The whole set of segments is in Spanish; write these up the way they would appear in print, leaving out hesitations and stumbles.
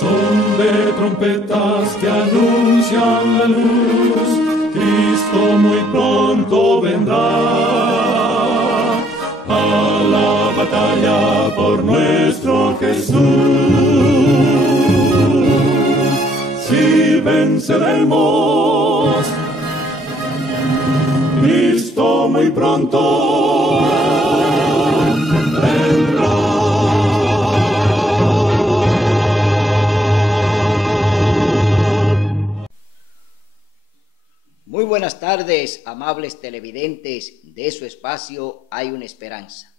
Son de trompetas que anuncian la luz, Cristo muy pronto vendrá a la batalla por nuestro Jesús. Si venceremos, Cristo muy pronto vendrá. Muy buenas tardes, amables televidentes de su espacio Hay una Esperanza.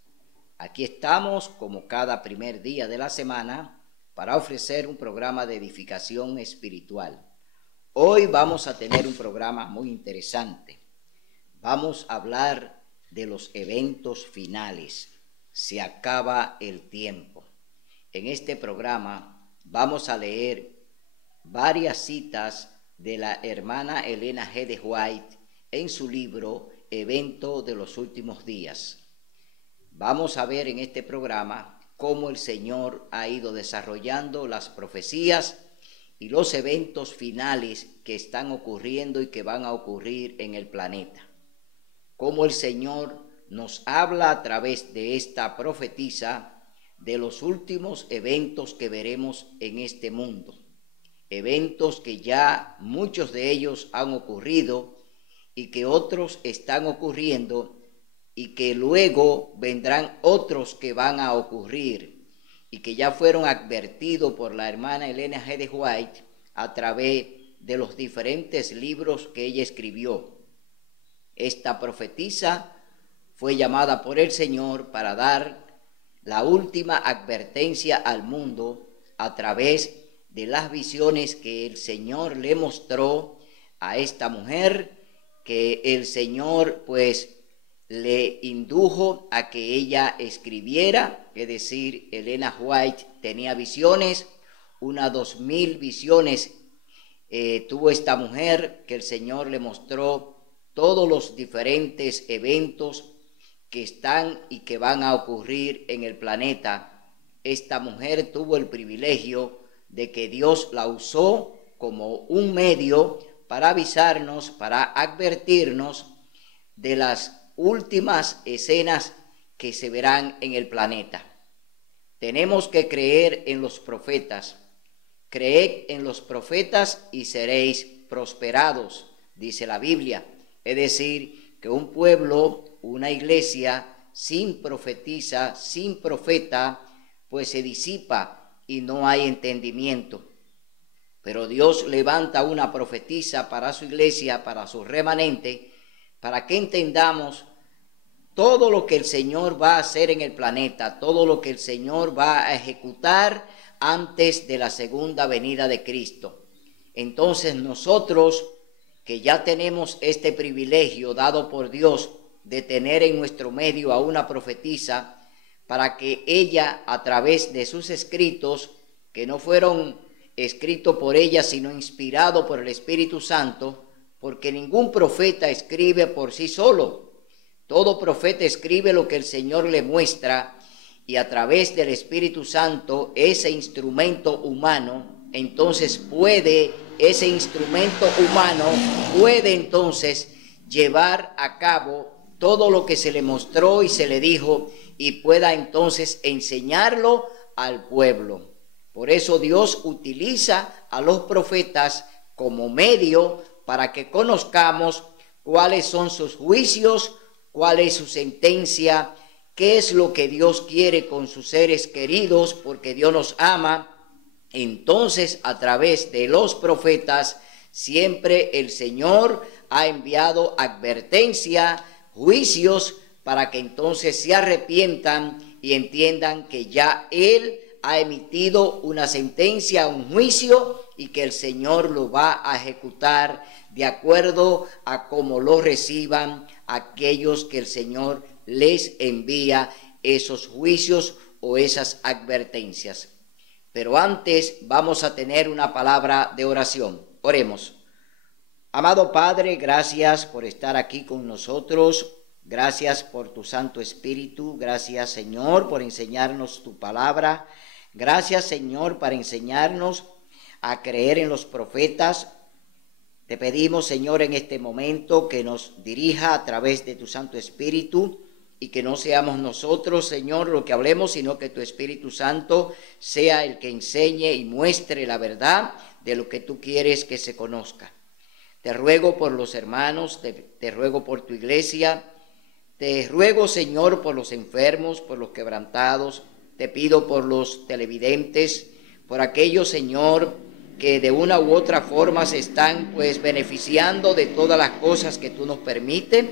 Aquí estamos, como cada primer día de la semana, para ofrecer un programa de edificación espiritual. Hoy vamos a tener un programa muy interesante. Vamos a hablar de los eventos finales. Se acaba el tiempo. En este programa vamos a leer varias citas de la hermana Elena G. de White en su libro Evento de los Últimos Días. Vamos a ver en este programa cómo el Señor ha ido desarrollando las profecías y los eventos finales que están ocurriendo y que van a ocurrir en el planeta. Cómo el Señor nos habla a través de esta profetisa de los últimos eventos que veremos en este mundo. Eventos que ya muchos de ellos han ocurrido y que otros están ocurriendo y que luego vendrán otros que van a ocurrir y que ya fueron advertidos por la hermana Elena G. de White a través de los diferentes libros que ella escribió. Esta profetisa fue llamada por el Señor para dar la última advertencia al mundo a través de las visiones que el Señor le mostró a esta mujer, que el Señor pues le indujo a que ella escribiera, es decir, Elena White tenía visiones, unas 2000 visiones tuvo esta mujer, que el Señor le mostró todos los diferentes eventos que están y que van a ocurrir en el planeta. Esta mujer tuvo el privilegio de que Dios la usó como un medio para avisarnos, para advertirnos de las últimas escenas que se verán en el planeta. Tenemos que creer en los profetas. Creed en los profetas y seréis prosperados, dice la Biblia. Es decir, que un pueblo, una iglesia sin profetisa, sin profeta, pues se disipa y no hay entendimiento. Pero Dios levanta una profetisa para su iglesia, para su remanente, para que entendamos todo lo que el Señor va a hacer en el planeta, todo lo que el Señor va a ejecutar antes de la segunda venida de Cristo. Entonces nosotros, que ya tenemos este privilegio dado por Dios de tener en nuestro medio a una profetisa, para que ella, a través de sus escritos, que no fueron escritos por ella, sino inspirados por el Espíritu Santo, porque ningún profeta escribe por sí solo. Todo profeta escribe lo que el Señor le muestra, y a través del Espíritu Santo, ese instrumento humano, entonces ese instrumento humano puede entonces llevar a cabo todo lo que se le mostró y se le dijo, y pueda entonces enseñarlo al pueblo. Por eso Dios utiliza a los profetas como medio para que conozcamos cuáles son sus juicios, cuál es su sentencia, qué es lo que Dios quiere con sus seres queridos, porque Dios nos ama. Entonces, a través de los profetas, siempre el Señor ha enviado advertencia, juicios, para que entonces se arrepientan y entiendan que ya Él ha emitido una sentencia, un juicio, y que el Señor lo va a ejecutar de acuerdo a cómo lo reciban aquellos que el Señor les envía esos juicios o esas advertencias. Pero antes vamos a tener una palabra de oración. Oremos. Amado Padre, gracias por estar aquí con nosotros. Gracias por tu Santo Espíritu. Gracias, Señor, por enseñarnos tu palabra. Gracias, Señor, para enseñarnos a creer en los profetas. Te pedimos, Señor, en este momento que nos dirija a través de tu Santo Espíritu y que no seamos nosotros, Señor, lo que hablemos, sino que tu Espíritu Santo sea el que enseñe y muestre la verdad de lo que tú quieres que se conozca. Te ruego por los hermanos, te ruego por tu iglesia, te ruego, Señor, por los enfermos, por los quebrantados, te pido por los televidentes, por aquellos, Señor, que de una u otra forma se están beneficiando de todas las cosas que tú nos permites.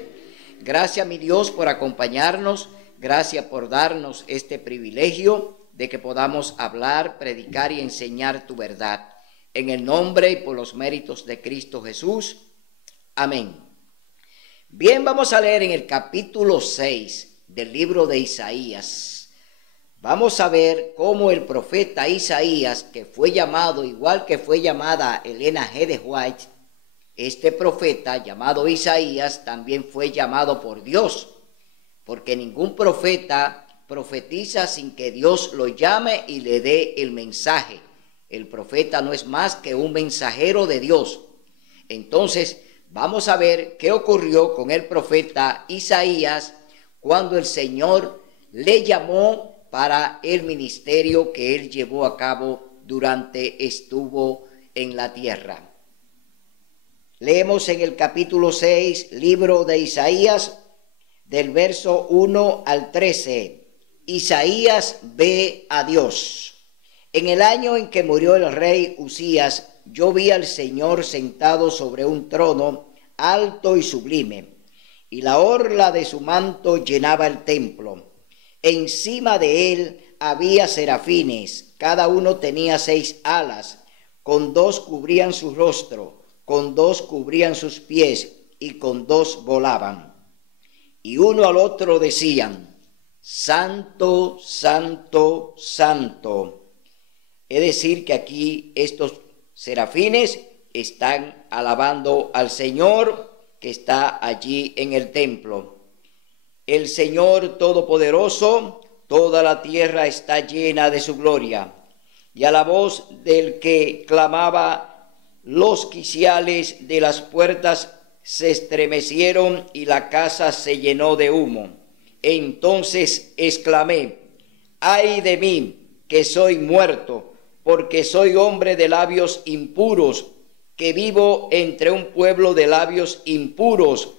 Gracias, mi Dios, por acompañarnos, gracias por darnos este privilegio de que podamos hablar, predicar y enseñar tu verdad. En el nombre y por los méritos de Cristo Jesús. Amén. Bien, vamos a leer en el capítulo 6 del libro de Isaías. Vamos a ver cómo el profeta Isaías, que fue llamado, igual que fue llamada Elena G. de White, este profeta llamado Isaías también fue llamado por Dios, porque ningún profeta profetiza sin que Dios lo llame y le dé el mensaje. El profeta no es más que un mensajero de Dios. Entonces, vamos a ver qué ocurrió con el profeta Isaías cuando el Señor le llamó para el ministerio que él llevó a cabo durante estuvo en la tierra. Leemos en el capítulo 6, libro de Isaías, del verso 1 al 13. Isaías ve a Dios. En el año en que murió el rey Usías, yo vi al Señor sentado sobre un trono alto y sublime, y la orla de su manto llenaba el templo. Encima de él había serafines, cada uno tenía 6 alas, con 2 cubrían su rostro, con 2 cubrían sus pies, y con 2 volaban. Y uno al otro decían: Santo, Santo, Santo. Es decir, que aquí estos serafines están alabando al Señor que está allí en el templo. El Señor Todopoderoso, toda la tierra está llena de su gloria. Y a la voz del que clamaba, los quiciales de las puertas se estremecieron y la casa se llenó de humo. Entonces exclamé: ¡ay de mí, que soy muerto, porque soy hombre de labios impuros, que vivo entre un pueblo de labios impuros!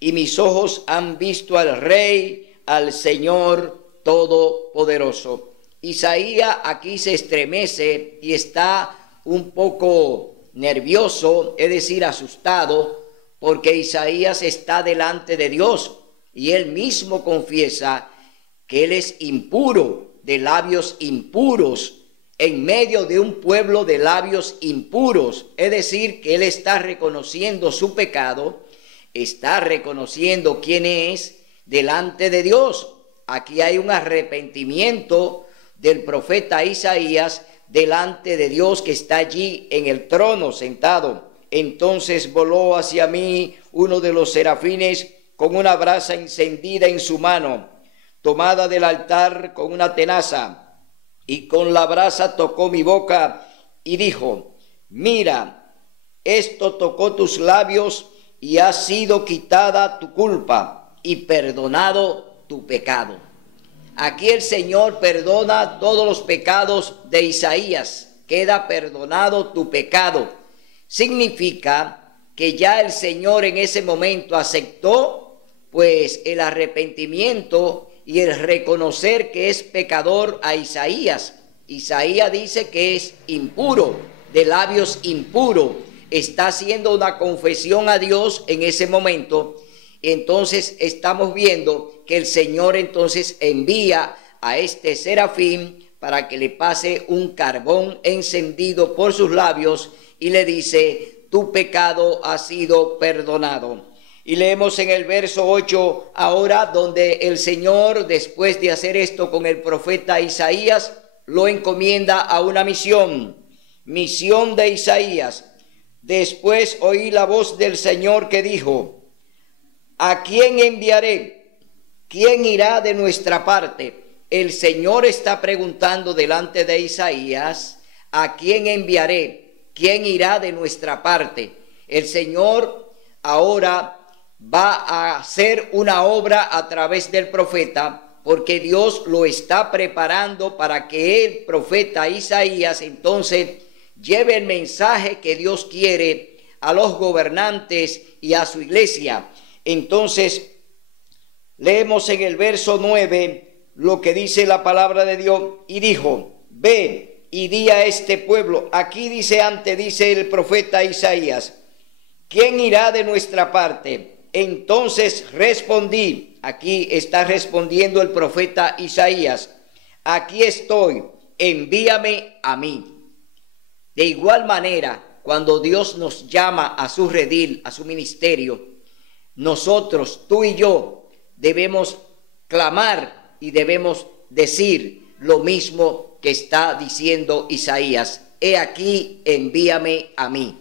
Y mis ojos han visto al Rey, al Señor Todopoderoso. Isaías aquí se estremece y está un poco nervioso, es decir, asustado, porque Isaías está delante de Dios y él mismo confiesa que él es impuro, de labios impuros, en medio de un pueblo de labios impuros. Es decir, que él está reconociendo su pecado, está reconociendo quién es delante de Dios. Aquí hay un arrepentimiento del profeta Isaías delante de Dios que está allí en el trono sentado. Entonces voló hacia mí uno de los serafines con una brasa encendida en su mano, tomada del altar con una tenaza, y con la brasa tocó mi boca y dijo: mira, esto tocó tus labios y ha sido quitada tu culpa y perdonado tu pecado. Aquí el Señor perdona todos los pecados de Isaías. Queda perdonado tu pecado. Significa que ya el Señor en ese momento aceptó pues el arrepentimiento y el reconocer que es pecador a Isaías. Isaías dice que es impuro, de labios impuros. Está haciendo una confesión a Dios en ese momento. Entonces estamos viendo que el Señor entonces envía a este serafín para que le pase un carbón encendido por sus labios y le dice: tu pecado ha sido perdonado. Y leemos en el verso 8 ahora, donde el Señor, después de hacer esto con el profeta Isaías, lo encomienda a una misión de Isaías. Después oí la voz del Señor que dijo: ¿a quién enviaré? ¿Quién irá de nuestra parte? el Señor está preguntando delante de Isaías, ¿a quién enviaré? ¿Quién irá de nuestra parte? El Señor ahora va a hacer una obra a través del profeta, porque Dios lo está preparando para que el profeta Isaías entonces lleve el mensaje que Dios quiere a los gobernantes y a su iglesia. Entonces, leemos en el verso 9 lo que dice la palabra de Dios, y dijo, ve y di a este pueblo. Aquí dice el profeta Isaías, ¿quién irá de nuestra parte? Entonces respondí, aquí está respondiendo el profeta Isaías, aquí estoy, envíame a mí. De igual manera, cuando Dios nos llama a su redil, a su ministerio, nosotros, tú y yo, debemos clamar y debemos decir lo mismo que está diciendo Isaías. He aquí, envíame a mí.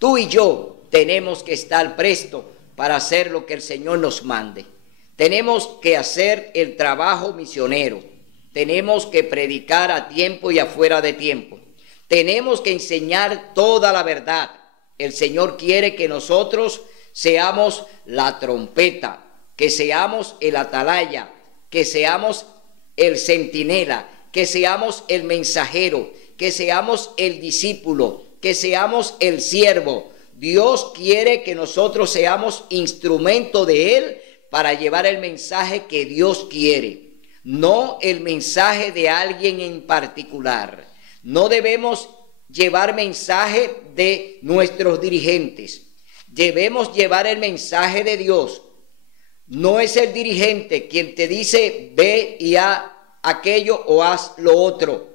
Tú y yo tenemos que estar prestos para hacer lo que el Señor nos mande. Tenemos que hacer el trabajo misionero. Tenemos que predicar a tiempo y afuera de tiempo. Tenemos que enseñar toda la verdad. El Señor quiere que nosotros seamos la trompeta, que seamos el atalaya, que seamos el centinela, que seamos el mensajero, que seamos el discípulo, que seamos el siervo. Dios quiere que nosotros seamos instrumento de Él para llevar el mensaje que Dios quiere, no el mensaje de alguien en particular. No debemos llevar mensaje de nuestros dirigentes, debemos llevar el mensaje de Dios. No es el dirigente quien te dice ve y haz aquello o haz lo otro.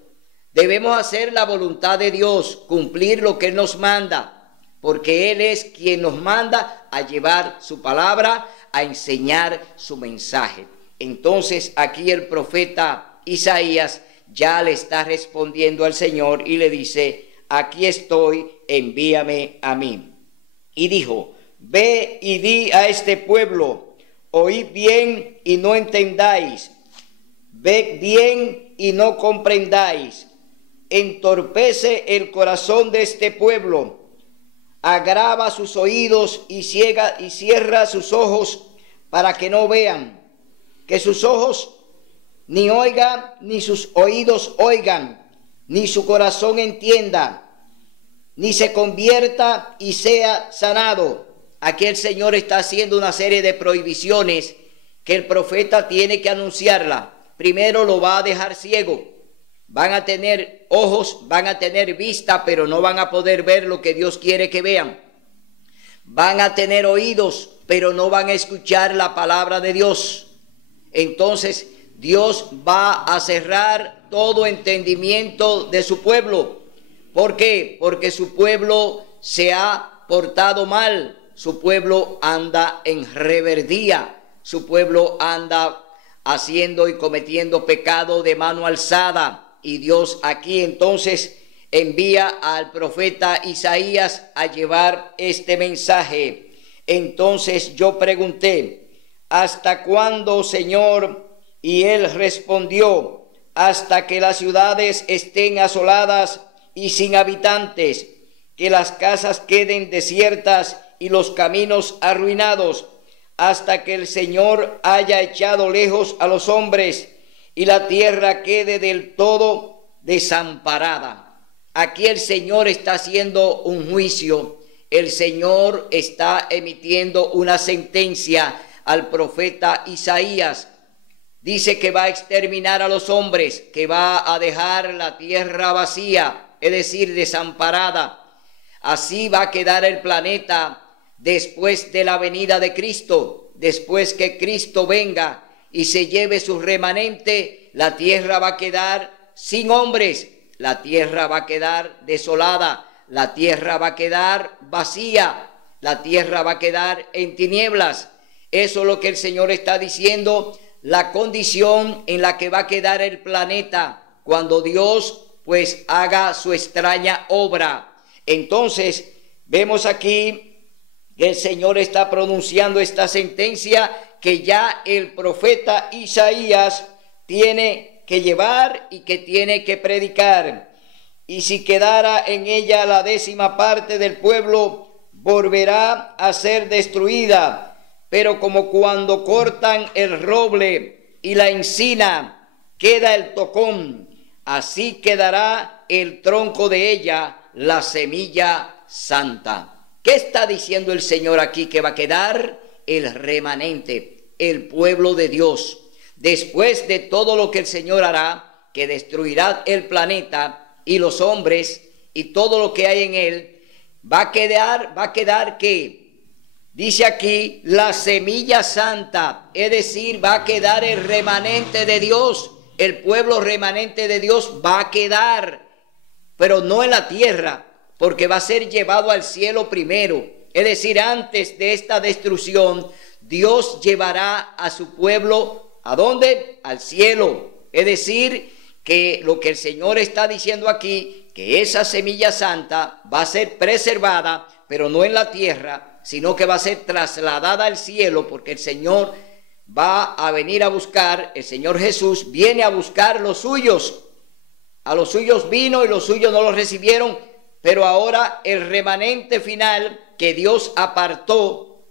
Debemos hacer la voluntad de Dios, cumplir lo que Él nos manda, porque Él es quien nos manda a llevar su palabra, a enseñar su mensaje. Entonces aquí el profeta Isaías ya le está respondiendo al Señor y le dice, aquí estoy, envíame a mí. Y dijo, ve y di a este pueblo, oíd bien y no entendáis, ved bien y no comprendáis, entorpece el corazón de este pueblo, agrava sus oídos y cierra sus ojos para que no vean, que sus ojos ni oigan, ni sus oídos oigan, ni su corazón entienda, ni se convierta y sea sanado. Aquí el Señor está haciendo una serie de prohibiciones que el profeta tiene que anunciarla. Primero lo va a dejar ciego. Van a tener ojos, van a tener vista, pero no van a poder ver lo que Dios quiere que vean. Van a tener oídos, pero no van a escuchar la palabra de Dios. Entonces Dios va a cerrar todo entendimiento de su pueblo. ¿Por qué? Porque su pueblo se ha portado mal. Su pueblo anda en rebeldía, su pueblo anda haciendo y cometiendo pecado de mano alzada, y Dios aquí entonces envía al profeta Isaías a llevar este mensaje. Entonces yo pregunté, ¿hasta cuándo, Señor? Y él respondió, hasta que las ciudades estén asoladas y sin habitantes, que las casas queden desiertas y los caminos arruinados, hasta que el Señor haya echado lejos a los hombres y la tierra quede del todo desamparada. Aquí el Señor está haciendo un juicio, el Señor está emitiendo una sentencia al profeta Isaías. Dice que va a exterminar a los hombres, que va a dejar la tierra vacía, es decir, desamparada. Así va a quedar el planeta después de la venida de Cristo. Después que Cristo venga y se lleve su remanente, la tierra va a quedar sin hombres, la tierra va a quedar desolada, la tierra va a quedar vacía, la tierra va a quedar en tinieblas. Eso es lo que el Señor está diciendo, la condición en la que va a quedar el planeta cuando Dios pues haga su extraña obra. Entonces vemos aquí que el Señor está pronunciando esta sentencia que ya el profeta Isaías tiene que llevar y que tiene que predicar. Y si quedara en ella la 10ª parte del pueblo, volverá a ser destruida. Pero como cuando cortan el roble y la encina, queda el tocón, así quedará el tronco de ella, la semilla santa. ¿Qué está diciendo el Señor aquí? Que va a quedar el remanente, el pueblo de Dios. Después de todo lo que el Señor hará, que destruirá el planeta y los hombres y todo lo que hay en él, va a quedar ¿qué? Dice aquí, la semilla santa, es decir, va a quedar el remanente de Dios, el pueblo remanente de Dios va a quedar, pero no en la tierra, porque va a ser llevado al cielo primero. Es decir, antes de esta destrucción, Dios llevará a su pueblo, ¿a dónde? Al cielo. Es decir, que lo que el Señor está diciendo aquí, que esa semilla santa va a ser preservada, pero no en la tierra, sino que va a ser trasladada al cielo, porque el Señor va a venir a buscar, el Señor Jesús viene a buscar los suyos. A los suyos vino y los suyos no los recibieron, pero ahora el remanente final que Dios apartó,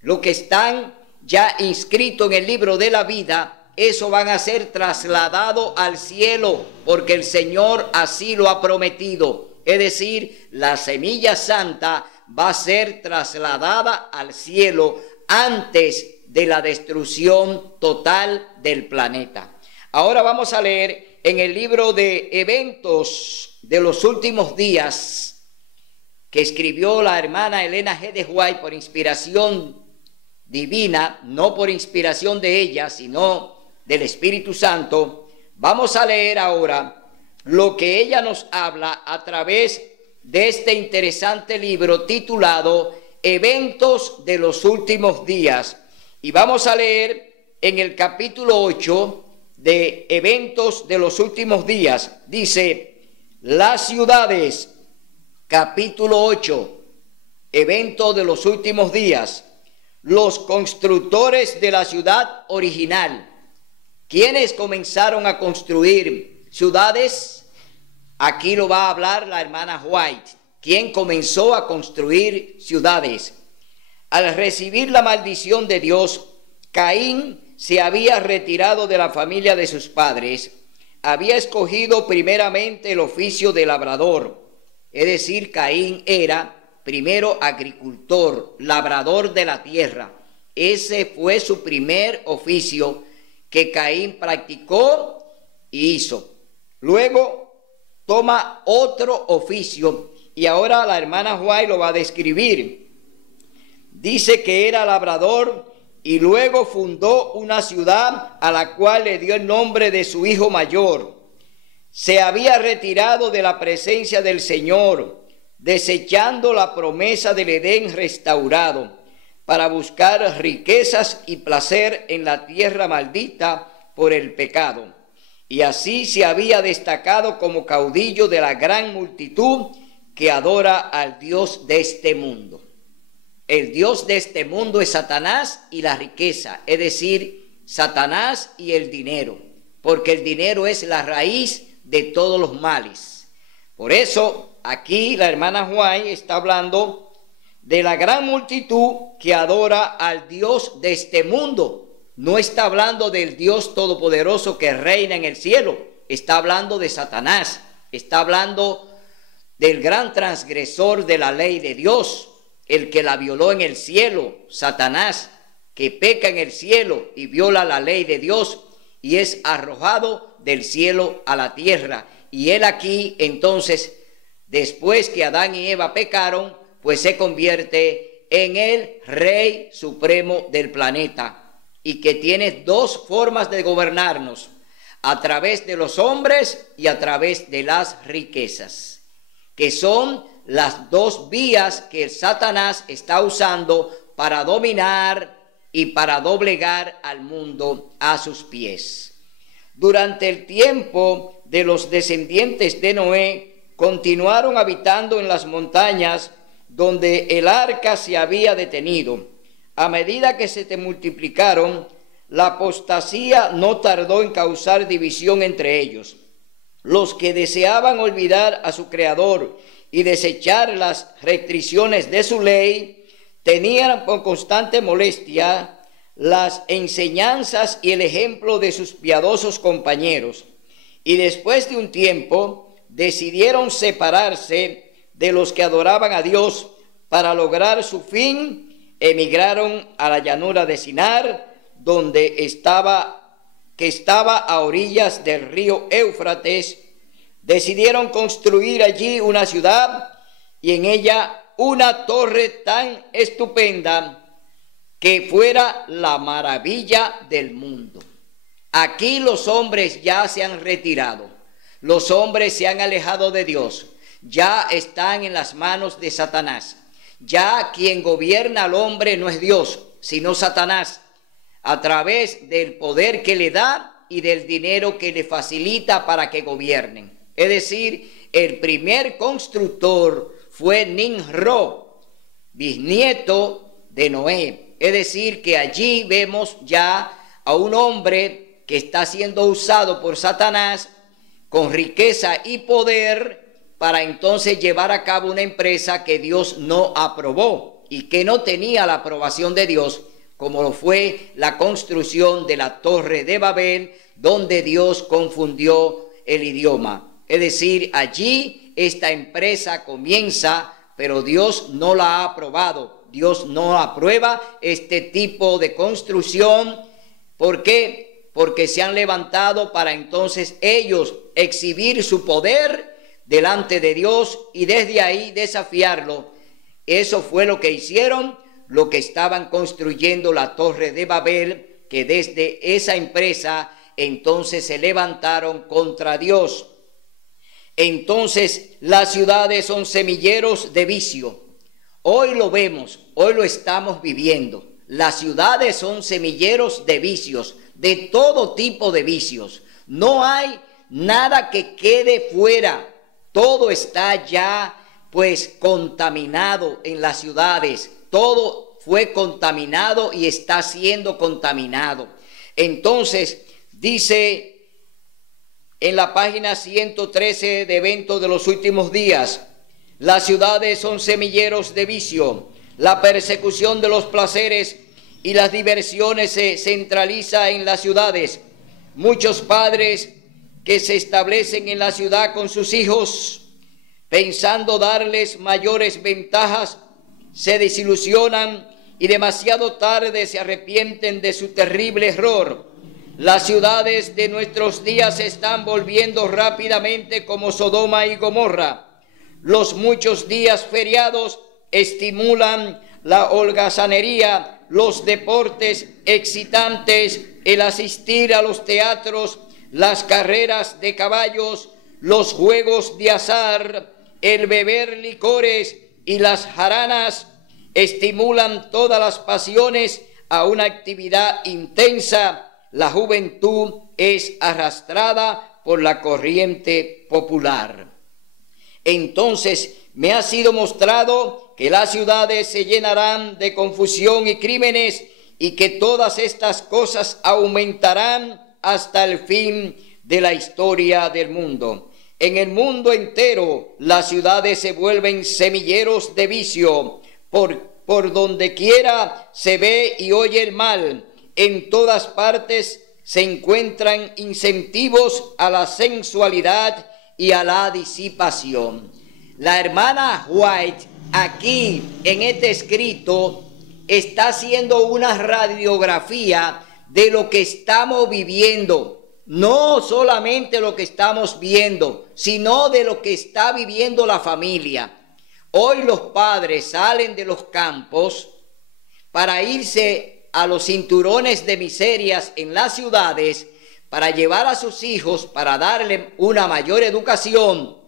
lo que están ya inscritos en el libro de la vida, eso van a ser trasladados al cielo, porque el Señor así lo ha prometido. Es decir, la semilla santa va a ser trasladada al cielo antes de la destrucción total del planeta. Ahora vamos a leer en el libro de Eventos de los Últimos Días, que escribió la hermana Elena G. de White por inspiración divina, no por inspiración de ella, sino del Espíritu Santo. Vamos a leer ahora lo que ella nos habla a través de este interesante libro titulado Eventos de los Últimos Días. Y vamos a leer en el capítulo 8 de Eventos de los Últimos Días. Dice, las ciudades, capítulo 8, Evento de los Últimos Días. Los constructores de la ciudad original. ¿Quiénes comenzaron a construir ciudades? Aquí lo va a hablar la hermana White. ¿Quién comenzó a construir ciudades? Al recibir la maldición de Dios, Caín se había retirado de la familia de sus padres. Había escogido primeramente el oficio de labrador. Es decir, Caín era primero agricultor, labrador de la tierra. Ese fue su primer oficio que Caín practicó y hizo. Luego toma otro oficio y ahora la hermana White lo va a describir. Dice que era labrador y luego fundó una ciudad a la cual le dio el nombre de su hijo mayor. Se había retirado de la presencia del Señor, desechando la promesa del Edén restaurado, para buscar riquezas y placer en la tierra maldita por el pecado. Y así se había destacado como caudillo de la gran multitud que adora al Dios de este mundo. El Dios de este mundo es Satanás y la riqueza, es decir, Satanás y el dinero, porque el dinero es la raíz de todos los males. Por eso, aquí la hermana White está hablando de la gran multitud que adora al Dios de este mundo. No está hablando del Dios todopoderoso que reina en el cielo, está hablando de Satanás, está hablando del gran transgresor de la ley de Dios, el que la violó en el cielo, Satanás, que peca en el cielo y viola la ley de Dios y es arrojado del cielo a la tierra. Y él aquí, entonces, después que Adán y Eva pecaron, pues se convierte en el Rey Supremo del planeta y que tiene dos formas de gobernarnos, a través de los hombres y a través de las riquezas, que son las dos vías que Satanás está usando para dominar y para doblegar al mundo a sus pies. Durante el tiempo de los descendientes de Noé, continuaron habitando en las montañas donde el arca se había detenido. A medida que se multiplicaron, la apostasía no tardó en causar división entre ellos. Los que deseaban olvidar a su Creador y desechar las restricciones de su ley, tenían con constante molestia las enseñanzas y el ejemplo de sus piadosos compañeros, y después de un tiempo decidieron separarse de los que adoraban a Dios. Para lograr su fin, emigraron a la llanura de Sinar, que estaba a orillas del río Éufrates. Decidieron construir allí una ciudad y en ella una torre tan estupenda que fuera la maravilla del mundo. Aquí los hombres ya se han retirado, los hombres se han alejado de Dios, ya están en las manos de Satanás. Ya quien gobierna al hombre no es Dios, sino Satanás, a través del poder que le da y del dinero que le facilita para que gobiernen. Es decir, el primer constructor fue Nimrod, bisnieto de Noé. Es decir, que allí vemos ya a un hombre que está siendo usado por Satanás con riqueza y poder para entonces llevar a cabo una empresa que Dios no aprobó y que no tenía la aprobación de Dios, como lo fue la construcción de la Torre de Babel, donde Dios confundió el idioma. Es decir, allí esta empresa comienza, pero Dios no la ha aprobado. Dios no aprueba este tipo de construcción. ¿Por qué? Porque se han levantado para entonces ellos exhibir su poder delante de Dios y desde ahí desafiarlo. Eso fue lo que hicieron, lo que estaban construyendo la Torre de Babel, que desde esa empresa entonces se levantaron contra Dios. Entonces las ciudades son semilleros de vicio. Hoy lo vemos, hoy lo estamos viviendo. Las ciudades son semilleros de vicios, de todo tipo de vicios. No hay nada que quede fuera. Todo está ya pues contaminado en las ciudades. Todo fue contaminado y está siendo contaminado. Entonces dice en la página 113 de Eventos de los Últimos Días: las ciudades son semilleros de vicio. La persecución de los placeres y las diversiones se centraliza en las ciudades. Muchos padres que se establecen en la ciudad con sus hijos, pensando darles mayores ventajas, se desilusionan y demasiado tarde se arrepienten de su terrible error. Las ciudades de nuestros días se están volviendo rápidamente como Sodoma y Gomorra. Los muchos días feriados estimulan la holgazanería, los deportes excitantes, el asistir a los teatros, las carreras de caballos, los juegos de azar, el beber licores y las jaranas estimulan todas las pasiones a una actividad intensa. La juventud es arrastrada por la corriente popular. Entonces me ha sido mostrado que las ciudades se llenarán de confusión y crímenes y que todas estas cosas aumentarán hasta el fin de la historia del mundo. En el mundo entero las ciudades se vuelven semilleros de vicio. Por donde quiera se ve y oye el mal. En todas partes se encuentran incentivos a la sensualidad y a la disipación. La hermana White aquí en este escrito está haciendo una radiografía de lo que estamos viviendo. No solamente lo que estamos viendo, sino de lo que está viviendo la familia. Hoy los padres salen de los campos para irse a los cinturones de miserias en las ciudades, para llevar a sus hijos, para darle una mayor educación,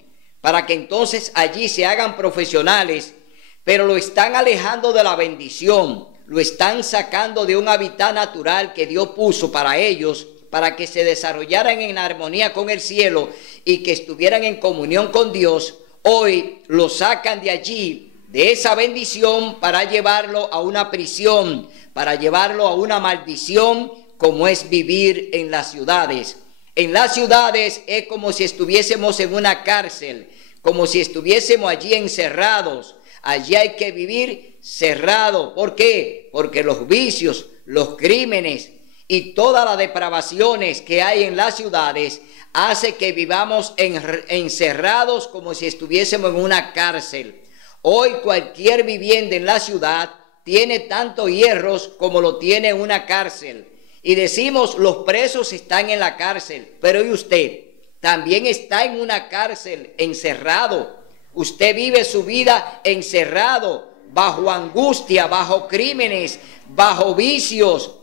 para que entonces allí se hagan profesionales, pero lo están alejando de la bendición, lo están sacando de un hábitat natural que Dios puso para ellos, para que se desarrollaran en armonía con el cielo y que estuvieran en comunión con Dios. Hoy lo sacan de allí, de esa bendición, para llevarlo a una prisión, para llevarlo a una maldición, como es vivir en las ciudades. En las ciudades es como si estuviésemos en una cárcel, como si estuviésemos allí encerrados. Allí hay que vivir cerrado. ¿Por qué? Porque los vicios, los crímenes y todas las depravaciones que hay en las ciudades hace que vivamos encerrados como si estuviésemos en una cárcel. Hoy cualquier vivienda en la ciudad tiene tantos hierros como lo tiene una cárcel. Y decimos, los presos están en la cárcel, pero ¿y usted? También está en una cárcel, encerrado. Usted vive su vida encerrado, bajo angustia, bajo crímenes, bajo vicios,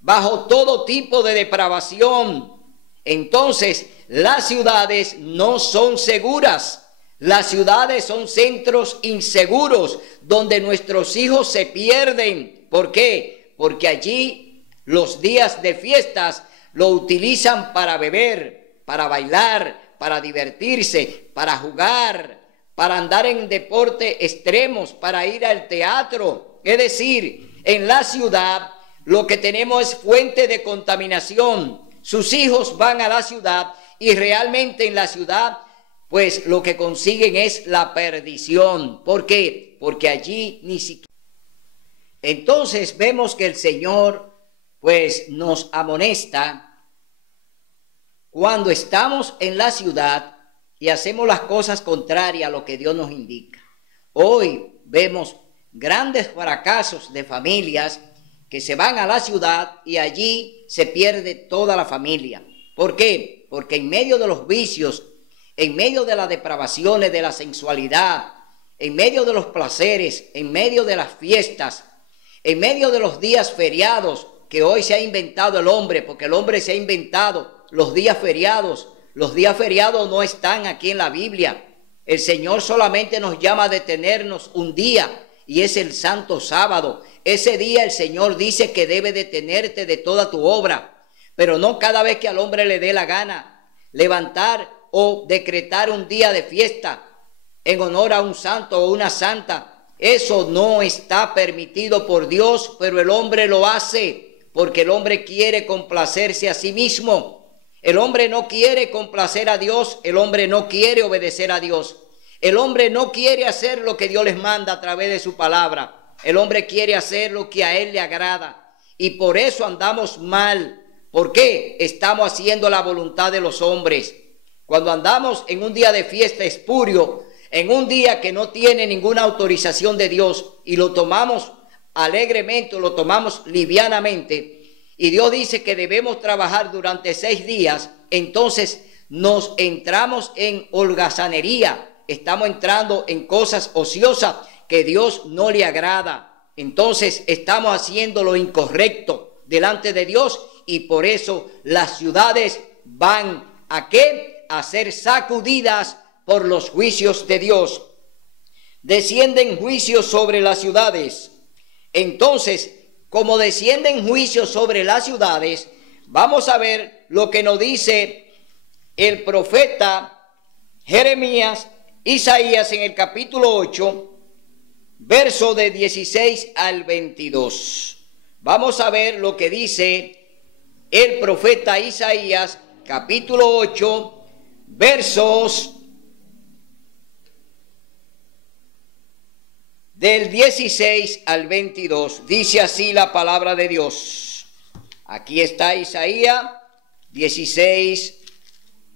bajo todo tipo de depravación. Entonces, las ciudades no son seguras. Las ciudades son centros inseguros donde nuestros hijos se pierden. ¿Por qué? Porque allí los días de fiestas lo utilizan para beber, para bailar, para divertirse, para jugar, para andar en deporte extremos, para ir al teatro. Es decir, en la ciudad lo que tenemos es fuente de contaminación. Sus hijos van a la ciudad y realmente en la ciudad pues lo que consiguen es la perdición. ¿Por qué? Porque allí ni siquiera. Entonces vemos que el Señor pues nos amonesta cuando estamos en la ciudad y hacemos las cosas contrarias a lo que Dios nos indica. Hoy vemos grandes fracasos de familias que se van a la ciudad y allí se pierde toda la familia. ¿Por qué? Porque en medio de los vicios, en medio de las depravaciones de la sensualidad, en medio de los placeres, en medio de las fiestas, en medio de los días feriados que hoy se ha inventado el hombre, porque el hombre se ha inventado los días feriados. Los días feriados no están aquí en la Biblia. El Señor solamente nos llama a detenernos un día y es el Santo Sábado. Ese día el Señor dice que debe detenerte de toda tu obra, pero no cada vez que al hombre le dé la gana levantar o decretar un día de fiesta en honor a un santo o una santa. Eso no está permitido por Dios, pero el hombre lo hace porque el hombre quiere complacerse a sí mismo. El hombre no quiere complacer a Dios, el hombre no quiere obedecer a Dios. El hombre no quiere hacer lo que Dios les manda a través de su palabra. El hombre quiere hacer lo que a él le agrada y por eso andamos mal. ¿Por qué? Estamos haciendo la voluntad de los hombres. Cuando andamos en un día de fiesta espurio, en un día que no tiene ninguna autorización de Dios y lo tomamos alegremente, lo tomamos livianamente, y Dios dice que debemos trabajar durante 6 días, entonces nos entramos en holgazanería, estamos entrando en cosas ociosas que Dios no le agrada. Entonces estamos haciendo lo incorrecto delante de Dios y por eso las ciudades van ¿a qué? A ser sacudidas por los juicios de Dios. Descienden juicios sobre las ciudades. Entonces, como descienden juicios sobre las ciudades, vamos a ver lo que nos dice el profeta Jeremías, Isaías en el capítulo 8, verso de 16 al 22. Vamos a ver lo que dice el profeta Isaías, capítulo 8, versos del 16 al 22. Dice así la palabra de Dios. Aquí está Isaías 16.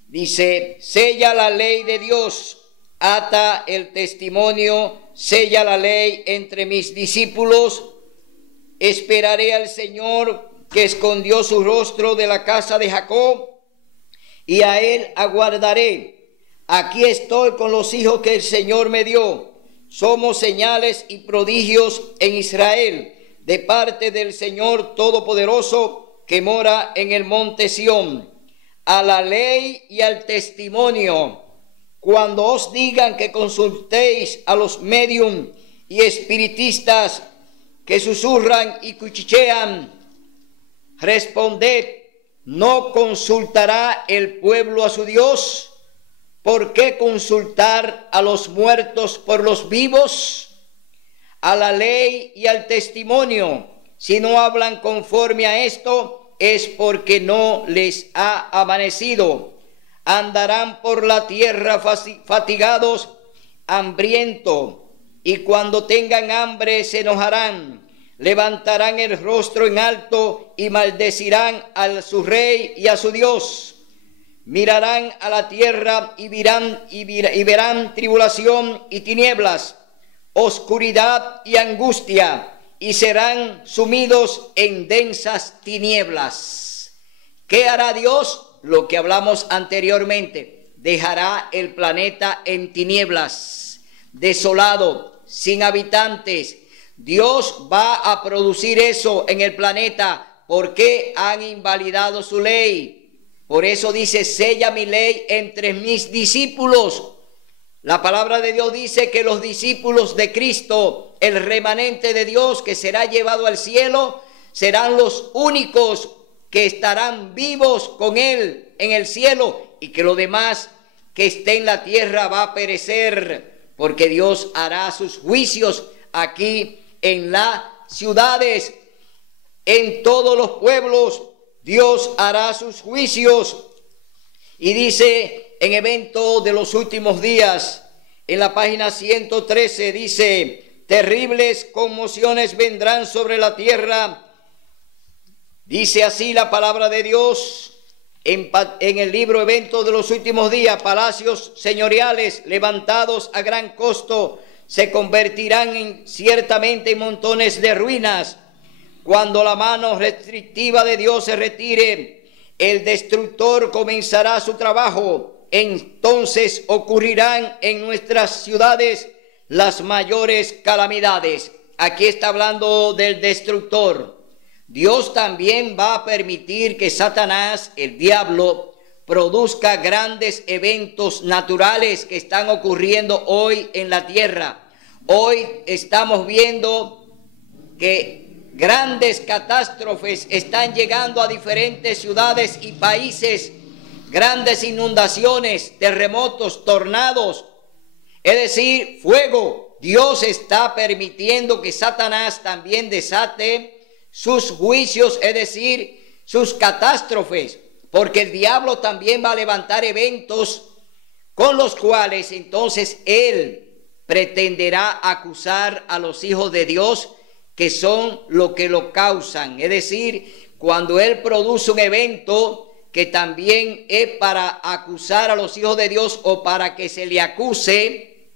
Dice: sella la ley de Dios, ata el testimonio, sella la ley entre mis discípulos. Esperaré al Señor que escondió su rostro de la casa de Jacob, y a él aguardaré. Aquí estoy con los hijos que el Señor me dio. Somos señales y prodigios en Israel, de parte del Señor Todopoderoso, que mora en el monte Sión. A la ley y al testimonio, cuando os digan que consultéis a los medium y espiritistas que susurran y cuchichean, responded: ¿no consultará el pueblo a su Dios? ¿Por qué consultar a los muertos por los vivos? A la ley y al testimonio, si no hablan conforme a esto, es porque no les ha amanecido. Andarán por la tierra fatigados, hambrientos, y cuando tengan hambre se enojarán. Levantarán el rostro en alto y maldecirán a su rey y a su Dios. Mirarán a la tierra y verán tribulación y tinieblas, oscuridad y angustia, y serán sumidos en densas tinieblas. ¿Qué hará Dios? Lo que hablamos anteriormente. Dejará el planeta en tinieblas, desolado, sin habitantes. Dios va a producir eso en el planeta porque han invalidado su ley. Por eso dice: sella mi ley entre mis discípulos. La palabra de Dios dice que los discípulos de Cristo, el remanente de Dios que será llevado al cielo, serán los únicos que estarán vivos con Él en el cielo, y que lo demás que esté en la tierra va a perecer, porque Dios hará sus juicios aquí en las ciudades, en todos los pueblos. Dios hará sus juicios. Y dice en Evento de los Últimos Días, en la página 113, dice: terribles conmociones vendrán sobre la tierra. Dice así la palabra de Dios en el libro Evento de los Últimos Días: palacios señoriales levantados a gran costo se convertirán ciertamente en montones de ruinas. Cuando la mano restrictiva de Dios se retire, el destructor comenzará su trabajo. Entonces ocurrirán en nuestras ciudades las mayores calamidades. Aquí está hablando del destructor. Dios también va a permitir que Satanás, el diablo, produzca grandes eventos naturales que están ocurriendo hoy en la tierra. Hoy estamos viendo que grandes catástrofes están llegando a diferentes ciudades y países, grandes inundaciones, terremotos, tornados, es decir, fuego. Dios está permitiendo que Satanás también desate sus juicios, es decir, sus catástrofes, porque el diablo también va a levantar eventos con los cuales entonces él pretenderá acusar a los hijos de Dios, que son los que lo causan. Es decir, cuando él produce un evento que también es para acusar a los hijos de Dios, o para que se le acuse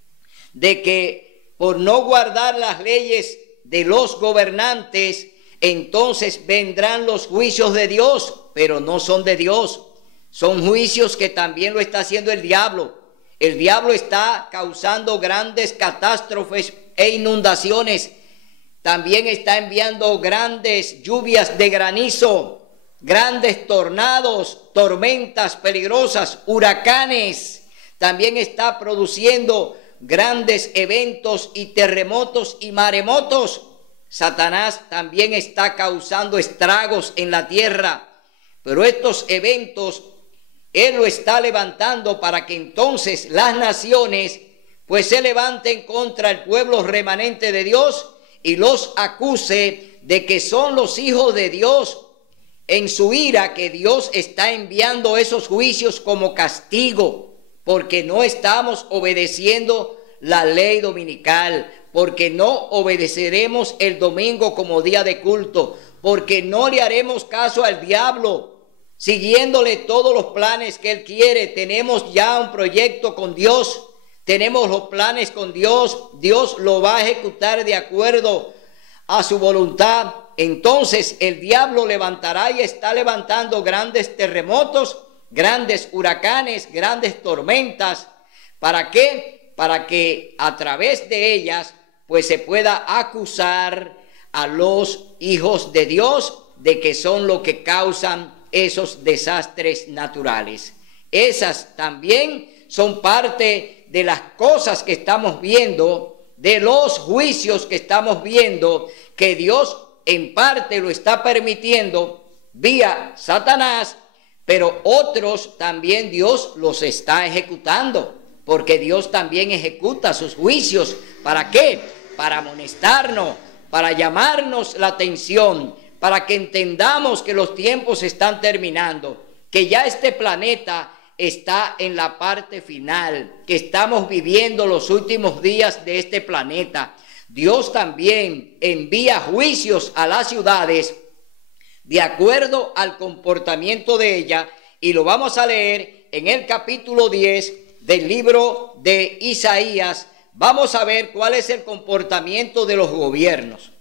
de que por no guardar las leyes de los gobernantes, entonces vendrán los juicios de Dios, pero no son de Dios. Son juicios que también lo está haciendo el diablo. El diablo está causando grandes catástrofes e inundaciones. También está enviando grandes lluvias de granizo, grandes tornados, tormentas peligrosas, huracanes. También está produciendo grandes eventos y terremotos y maremotos. Satanás también está causando estragos en la tierra, pero estos eventos él lo está levantando para que entonces las naciones pues se levanten contra el pueblo remanente de Dios y los acuse de que son los hijos de Dios en su ira, que Dios está enviando esos juicios como castigo porque no estamos obedeciendo la ley dominical, porque no obedeceremos el domingo como día de culto, porque no le haremos caso al diablo, siguiéndole todos los planes que él quiere. Tenemos ya un proyecto con Dios, tenemos los planes con Dios, Dios lo va a ejecutar de acuerdo a su voluntad. Entonces el diablo levantará y está levantando grandes terremotos, grandes huracanes, grandes tormentas. ¿Para qué? Para que a través de ellas pues se pueda acusar a los hijos de Dios de que son los que causan esos desastres naturales. Esas también son parte de las cosas que estamos viendo, de los juicios que estamos viendo, que Dios en parte lo está permitiendo vía Satanás, pero otros también Dios los está ejecutando, porque Dios también ejecuta sus juicios. ¿Para qué? Para amonestarnos, para llamarnos la atención, para que entendamos que los tiempos están terminando, que ya este planeta está en la parte final, que estamos viviendo los últimos días de este planeta. Dios también envía juicios a las ciudades de acuerdo al comportamiento de ella, y lo vamos a leer en el capítulo 10 del libro de Isaías. Vamos a ver cuál es el comportamiento de los gobiernos,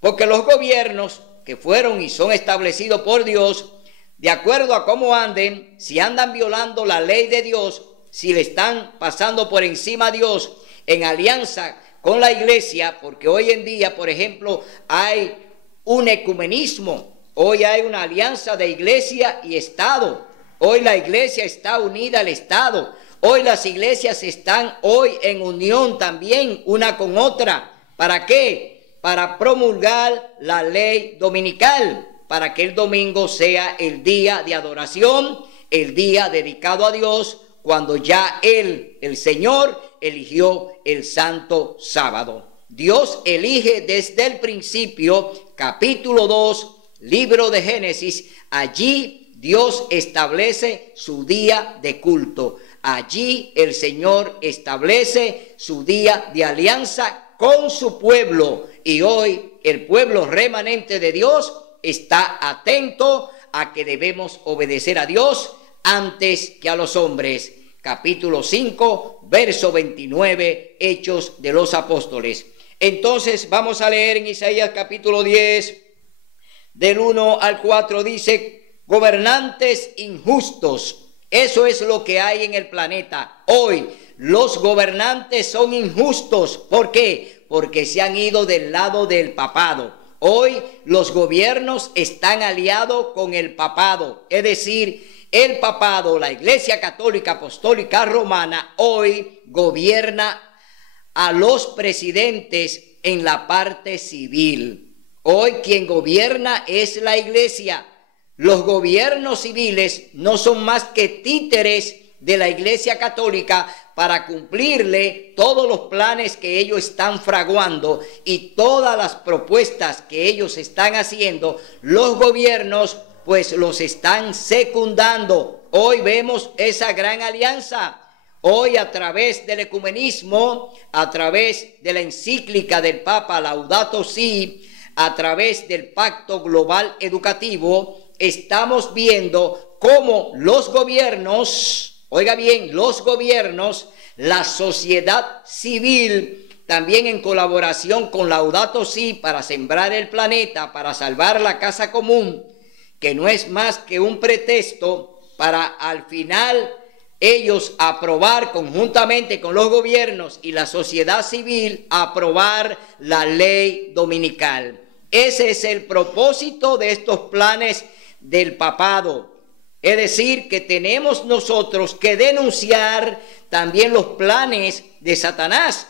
porque los gobiernos que fueron y son establecidos por Dios, de acuerdo a cómo anden, si andan violando la ley de Dios, si le están pasando por encima a Dios en alianza con la iglesia, porque hoy en día, por ejemplo, hay un ecumenismo, hoy hay una alianza de iglesia y Estado, hoy la iglesia está unida al Estado, hoy las iglesias están hoy en unión también una con otra. ¿Para qué? Para promulgar la ley dominical, para que el domingo sea el día de adoración, el día dedicado a Dios, cuando ya Él, el Señor, eligió el santo sábado. Dios elige desde el principio, capítulo 2, libro de Génesis. Allí Dios establece su día de culto. Allí el Señor establece su día de alianza con su pueblo, y hoy el pueblo remanente de Dios está atento a que debemos obedecer a Dios antes que a los hombres. Capítulo 5, verso 29, Hechos de los Apóstoles. Entonces vamos a leer en Isaías capítulo 10, del 1 al 4, dice: gobernantes injustos. Eso es lo que hay en el planeta hoy. Los gobernantes son injustos. ¿Por qué? Porque se han ido del lado del papado. Hoy los gobiernos están aliados con el papado. Es decir, el papado, la Iglesia Católica Apostólica Romana, hoy gobierna a los presidentes en la parte civil. Hoy quien gobierna es la Iglesia. Los gobiernos civiles no son más que títeres de la Iglesia Católica para cumplirle todos los planes que ellos están fraguando y todas las propuestas que ellos están haciendo. Los gobiernos pues los están secundando. Hoy vemos esa gran alianza. Hoy, a través del ecumenismo, a través de la encíclica del Papa Laudato Si, a través del Pacto Global Educativo, estamos viendo cómo los gobiernos, oiga bien, los gobiernos, la sociedad civil, también en colaboración con Laudato Si para sembrar el planeta, para salvar la casa común, que no es más que un pretexto para al final ellos aprobar conjuntamente con los gobiernos y la sociedad civil, aprobar la ley dominical. Ese es el propósito de estos planes del papado. Es decir, que tenemos nosotros que denunciar también los planes de Satanás,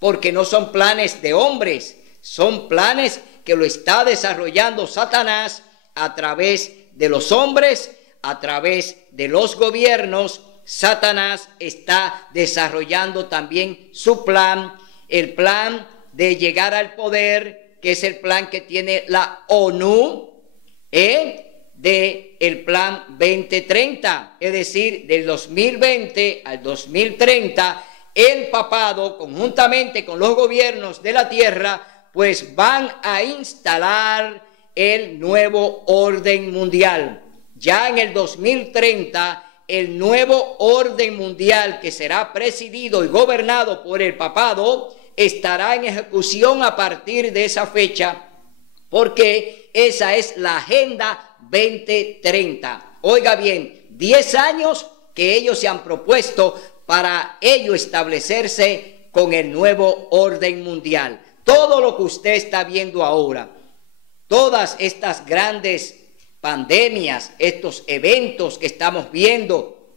porque no son planes de hombres, son planes que lo está desarrollando Satanás a través de los hombres, a través de los gobiernos. Satanás está desarrollando también su plan, el plan de llegar al poder, que es el plan que tiene la ONU, del plan 2030, es decir, del 2020 al 2030, el papado, conjuntamente con los gobiernos de la tierra, pues van a instalar el nuevo orden mundial. Ya en el 2030, el nuevo orden mundial, que será presidido y gobernado por el papado, estará en ejecución a partir de esa fecha, porque esa es la Agenda 2030. Oiga bien, 10 años que ellos se han propuesto para ello establecerse con el nuevo orden mundial. Todo lo que usted está viendo ahora, todas estas grandes pandemias, estos eventos que estamos viendo,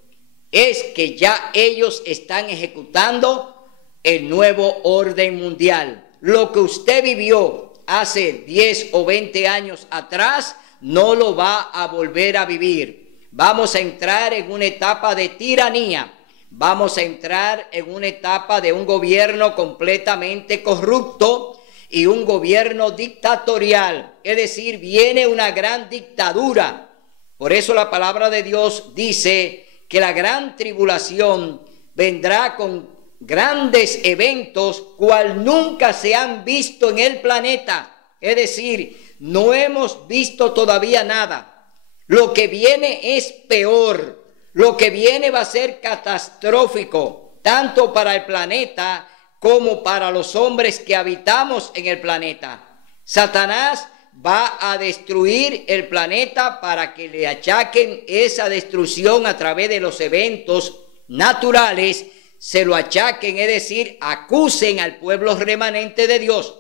es que ya ellos están ejecutando el nuevo orden mundial. Lo que usted vivió hace 10 o 20 años atrás, no lo va a volver a vivir. Vamos a entrar en una etapa de tiranía. Vamos a entrar en una etapa de un gobierno completamente corrupto, y un gobierno dictatorial, es decir, viene una gran dictadura. Por eso la palabra de Dios dice que la gran tribulación vendrá con grandes eventos cual nunca se han visto en el planeta. Es decir, no hemos visto todavía nada. Lo que viene es peor. Lo que viene va a ser catastrófico, tanto para el planeta como para los hombres que habitamos en el planeta. Satanás va a destruir el planeta para que le achaquen esa destrucción a través de los eventos naturales, se lo achaquen, es decir, acusen al pueblo remanente de Dios,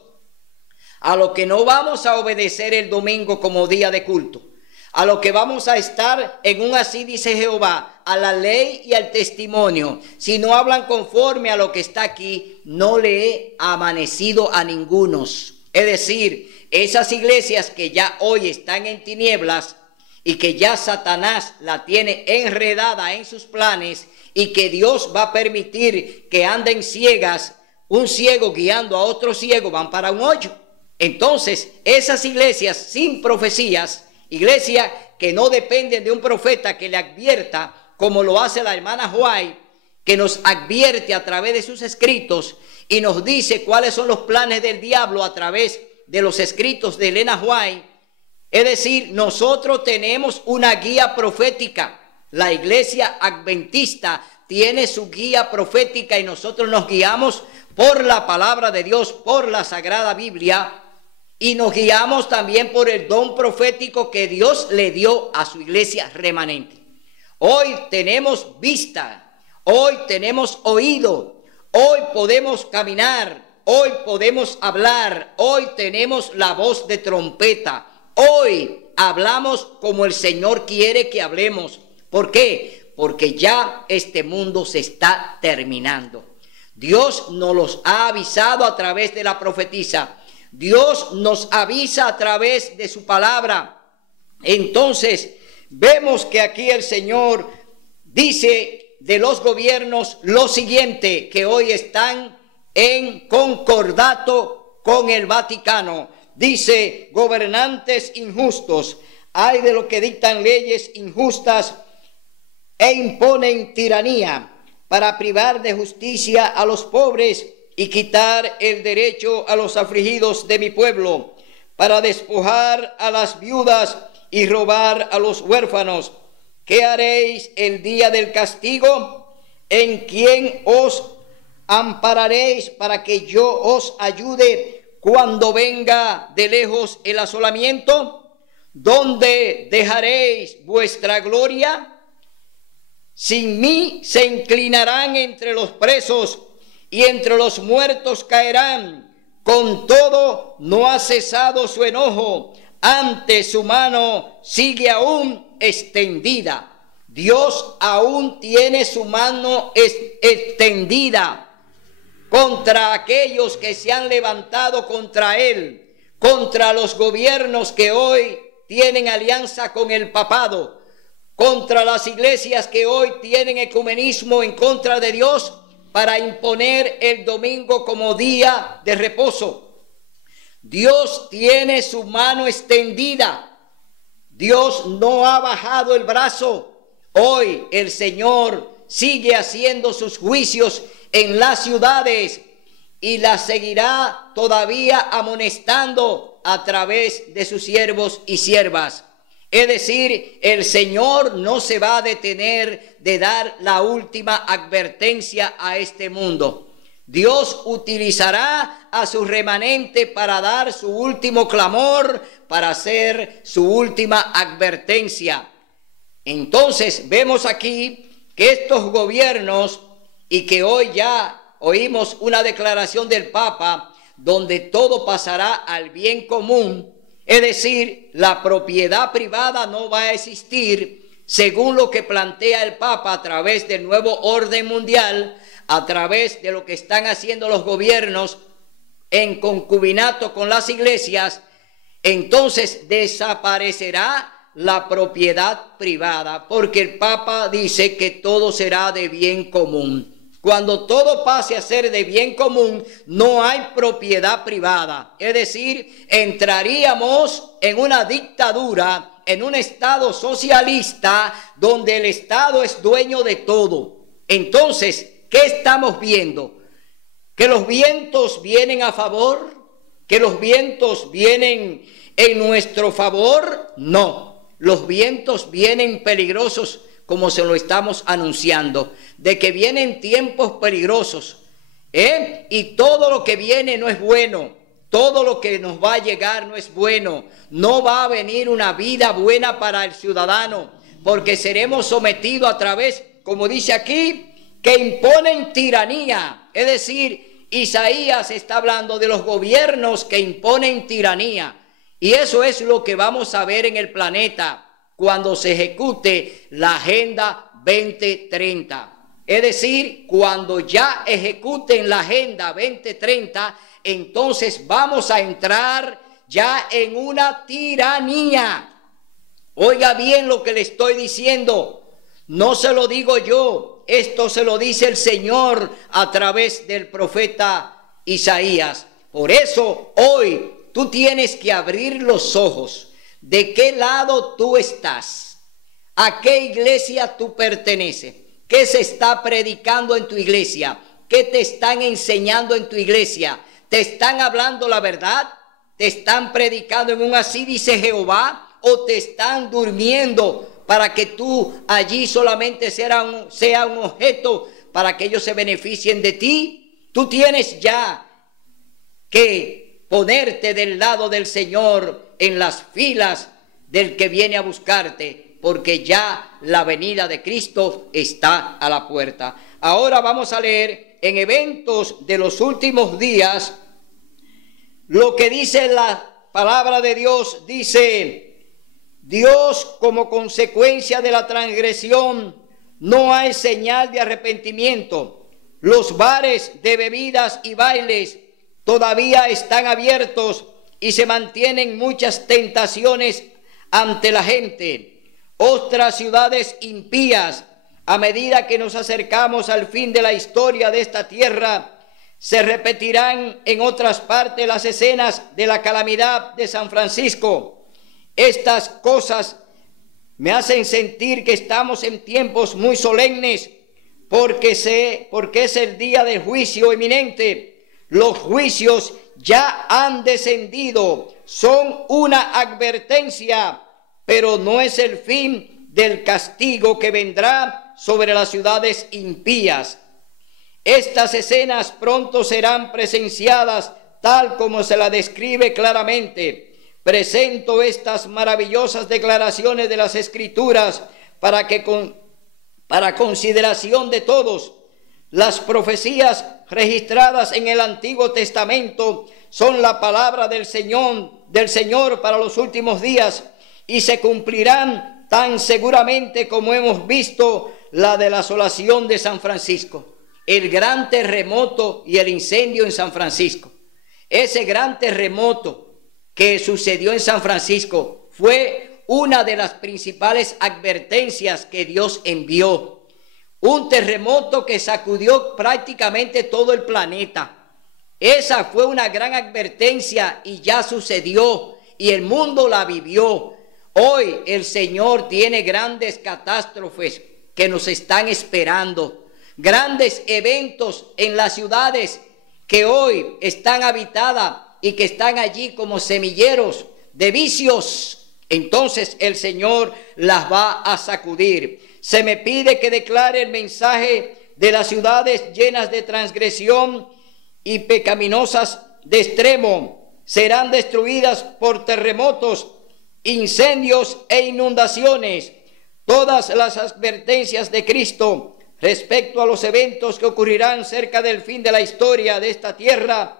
a lo que no vamos a obedecer el domingo como día de culto, a lo que vamos a estar en un así dice Jehová, a la ley y al testimonio. Si no hablan conforme a lo que está aquí, no le he amanecido a ningunos. Es decir, esas iglesias que ya hoy están en tinieblas y que ya Satanás la tiene enredada en sus planes y que Dios va a permitir que anden ciegas, un ciego guiando a otro ciego, van para un hoyo. Entonces, esas iglesias sin profecías, iglesias que no dependen de un profeta que le advierta, como lo hace la hermana White, que nos advierte a través de sus escritos y nos dice cuáles son los planes del diablo a través de los escritos de Elena White. Es decir, nosotros tenemos una guía profética. La iglesia adventista tiene su guía profética y nosotros nos guiamos por la palabra de Dios, por la Sagrada Biblia, y nos guiamos también por el don profético que Dios le dio a su iglesia remanente. Hoy tenemos vista, hoy tenemos oído, hoy podemos caminar, hoy podemos hablar, hoy tenemos la voz de trompeta, hoy hablamos como el Señor quiere que hablemos. ¿Por qué? Porque ya este mundo se está terminando. Dios nos los ha avisado a través de la profetisa. Dios nos avisa a través de su palabra. Entonces, vemos que aquí el Señor dice de los gobiernos lo siguiente, que hoy están en concordato con el Vaticano. Dice, gobernantes injustos, hay de los que dictan leyes injustas e imponen tiranía para privar de justicia a los pobres y quitar el derecho a los afligidos de mi pueblo, para despojar a las viudas y robar a los huérfanos. ¿Qué haréis el día del castigo? ¿En quién os ampararéis para que yo os ayude cuando venga de lejos el asolamiento? ¿Dónde dejaréis vuestra gloria? Sin mí se inclinarán entre los presos y entre los muertos caerán. Con todo no ha cesado su enojo, antes su mano sigue aún extendida. Dios aún tiene su mano extendida contra aquellos que se han levantado contra él, contra los gobiernos que hoy tienen alianza con el papado, contra las iglesias que hoy tienen ecumenismo en contra de Dios para imponer el domingo como día de reposo. Dios tiene su mano extendida. Dios no ha bajado el brazo. Hoy el Señor sigue haciendo sus juicios en las ciudades y las seguirá todavía amonestando a través de sus siervos y siervas. Es decir, el Señor no se va a detener de dar la última advertencia a este mundo. Dios utilizará a su remanente para dar su último clamor, para hacer su última advertencia. Entonces vemos aquí que estos gobiernos, y que hoy ya oímos una declaración del Papa, donde todo pasará al bien común, es decir, la propiedad privada no va a existir, según lo que plantea el Papa a través del nuevo orden mundial, a través de lo que están haciendo los gobiernos en concubinato con las iglesias. Entonces desaparecerá la propiedad privada, porque el Papa dice que todo será de bien común. Cuando todo pase a ser de bien común, no hay propiedad privada. Es decir, entraríamos en una dictadura, en un estado socialista, donde el Estado es dueño de todo. Entonces, ¿qué estamos viendo? ¿Que los vientos vienen a favor? ¿Que los vientos vienen en nuestro favor? No, los vientos vienen peligrosos, como se lo estamos anunciando, de que vienen tiempos peligrosos, y todo lo que viene no es bueno, todo lo que nos va a llegar no es bueno, no va a venir una vida buena para el ciudadano, porque seremos sometidos a través, como dice aquí, que imponen tiranía. Es decir, Isaías está hablando de los gobiernos que imponen tiranía, y eso es lo que vamos a ver en el planeta cuando se ejecute la Agenda 2030. Es decir, cuando ya ejecuten la Agenda 2030, entonces vamos a entrar ya en una tiranía. Oiga bien lo que le estoy diciendo, no se lo digo yo, esto se lo dice el Señor a través del profeta Isaías. Por eso hoy tú tienes que abrir los ojos. ¿De qué lado tú estás? ¿A qué iglesia tú perteneces? ¿Qué se está predicando en tu iglesia? ¿Qué te están enseñando en tu iglesia? ¿Te están hablando la verdad? ¿Te están predicando en un así dice Jehová? ¿O te están durmiendo para que tú allí solamente sea un objeto para que ellos se beneficien de ti? Tú tienes ya que ponerte del lado del Señor, en las filas del que viene a buscarte, porque ya la venida de Cristo está a la puerta. Ahora vamos a leer en Eventos de los Últimos Días lo que dice la palabra de Dios. Dice: Dios, como consecuencia de la transgresión, no hay señal de arrepentimiento. Los bares de bebidas y bailes todavía están abiertos y se mantienen muchas tentaciones ante la gente. Otras ciudades impías, a medida que nos acercamos al fin de la historia de esta tierra, se repetirán en otras partes las escenas de la calamidad de San Francisco. Estas cosas me hacen sentir que estamos en tiempos muy solemnes, porque es el día del juicio inminente. Los juicios ya han descendido, son una advertencia, pero no es el fin del castigo que vendrá sobre las ciudades impías. Estas escenas pronto serán presenciadas tal como se la describe claramente. Presento estas maravillosas declaraciones de las Escrituras para consideración de todos. Las profecías registradas en el Antiguo Testamento son la palabra del Señor para los últimos días, y se cumplirán tan seguramente como hemos visto la de la asolación de San Francisco, el gran terremoto y el incendio en San Francisco. Ese gran terremoto que sucedió en San Francisco fue una de las principales advertencias que Dios envió. Un terremoto que sacudió prácticamente todo el planeta. Esa fue una gran advertencia y ya sucedió y el mundo la vivió. Hoy el Señor tiene grandes catástrofes que nos están esperando. Grandes eventos en las ciudades que hoy están habitadas y que están allí como semilleros de vicios. Entonces el Señor las va a sacudir. Se me pide que declare el mensaje de las ciudades llenas de transgresión y pecaminosas de extremo. Serán destruidas por terremotos, incendios e inundaciones. Todas las advertencias de Cristo respecto a los eventos que ocurrirán cerca del fin de la historia de esta tierra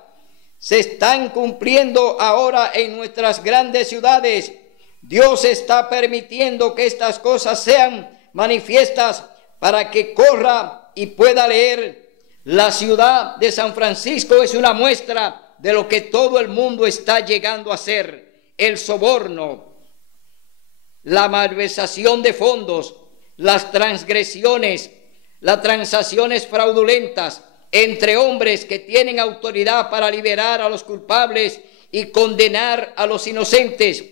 se están cumpliendo ahora en nuestras grandes ciudades. Dios está permitiendo que estas cosas sean manifiestas para que corra y pueda leer. La ciudad de San Francisco es una muestra de lo que todo el mundo está llegando a hacer: el soborno, la malversación de fondos, las transgresiones, las transacciones fraudulentas entre hombres que tienen autoridad para liberar a los culpables y condenar a los inocentes.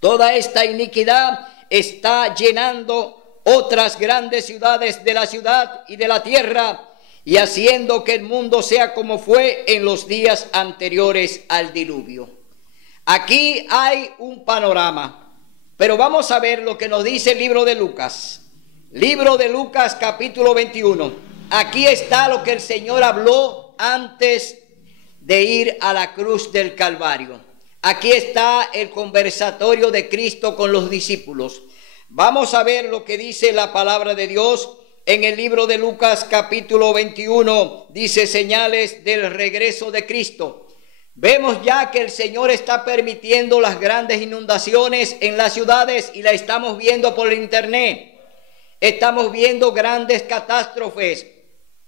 Toda esta iniquidad está llenando otras grandes ciudades de la ciudad y de la tierra y haciendo que el mundo sea como fue en los días anteriores al diluvio. Aquí hay un panorama, pero vamos a ver lo que nos dice el libro de Lucas. Libro de Lucas, capítulo 21. Aquí está lo que el Señor habló antes de ir a la cruz del Calvario. Aquí está el conversatorio de Cristo con los discípulos. Vamos a ver lo que dice la palabra de Dios en el libro de Lucas, capítulo 21. Dice señales del regreso de Cristo. Vemos ya que el Señor está permitiendo las grandes inundaciones en las ciudades y la estamos viendo por el internet. Estamos viendo grandes catástrofes,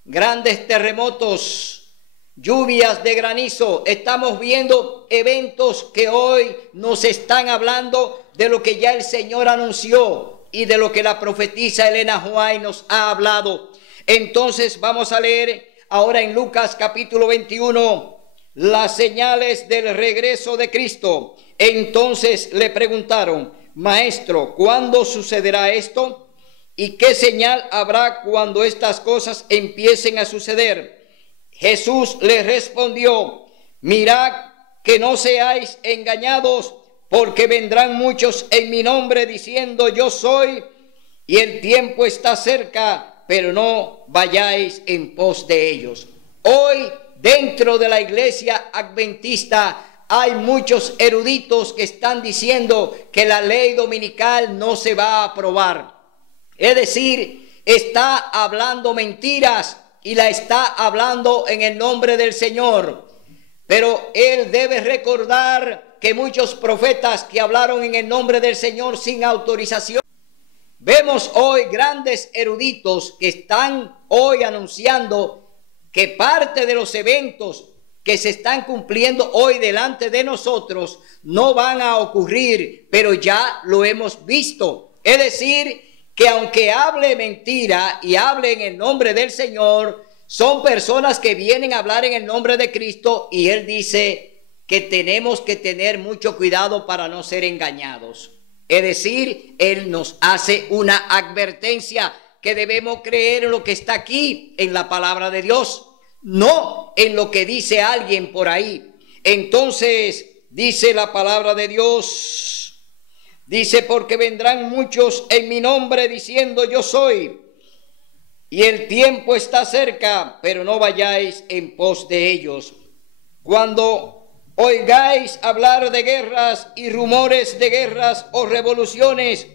grandes terremotos, lluvias de granizo. Estamos viendo eventos que hoy nos están hablando de lo que ya el Señor anunció y de lo que la profetisa Elena White nos ha hablado. Entonces vamos a leer ahora en Lucas capítulo 21 las señales del regreso de Cristo. Entonces le preguntaron: Maestro, ¿cuándo sucederá esto? ¿Y qué señal habrá cuando estas cosas empiecen a suceder? Jesús les respondió: mirad que no seáis engañados, porque vendrán muchos en mi nombre diciendo yo soy, y el tiempo está cerca, pero no vayáis en pos de ellos. Hoy dentro de la iglesia adventista hay muchos eruditos que están diciendo que la ley dominical no se va a aprobar. Es decir, está hablando mentiras y la está hablando en el nombre del Señor. Pero él debe recordar que muchos profetas que hablaron en el nombre del Señor sin autorización. Vemos hoy grandes eruditos que están hoy anunciando que parte de los eventos que se están cumpliendo hoy delante de nosotros no van a ocurrir, pero ya lo hemos visto. Es decir, que aunque hable mentira y hable en el nombre del Señor, son personas que vienen a hablar en el nombre de Cristo, y Él dice que tenemos que tener mucho cuidado para no ser engañados. Es decir, Él nos hace una advertencia que debemos creer en lo que está aquí en la palabra de Dios, no en lo que dice alguien por ahí. Entonces dice la palabra de Dios. Dice: porque vendrán muchos en mi nombre diciendo yo soy, y el tiempo está cerca, pero no vayáis en pos de ellos. Cuando oigáis hablar de guerras y rumores de guerras o revoluciones,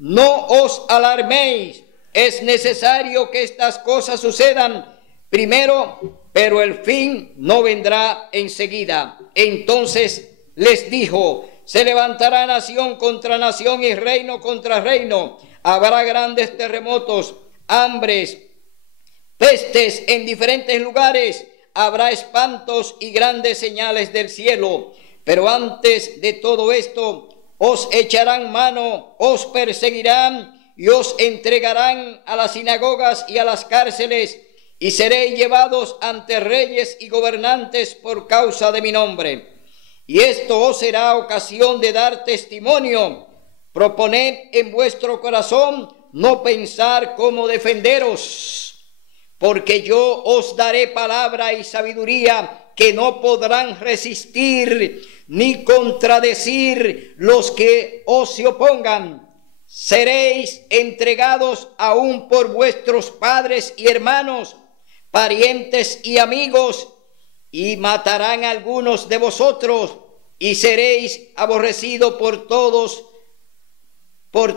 no os alarméis. Es necesario que estas cosas sucedan primero, pero el fin no vendrá enseguida. Entonces les dijo: se levantará nación contra nación y reino contra reino. Habrá grandes terremotos, hambres, pestes en diferentes lugares. Habrá espantos y grandes señales del cielo. Pero antes de todo esto, os echarán mano, os perseguirán y os entregarán a las sinagogas y a las cárceles, y seréis llevados ante reyes y gobernantes por causa de mi nombre. Y esto os será ocasión de dar testimonio. Proponed en vuestro corazón no pensar cómo defenderos, porque yo os daré palabra y sabiduría que no podrán resistir ni contradecir los que os se opongan. Seréis entregados aún por vuestros padres y hermanos, parientes y amigos, y matarán a algunos de vosotros, y seréis aborrecidos por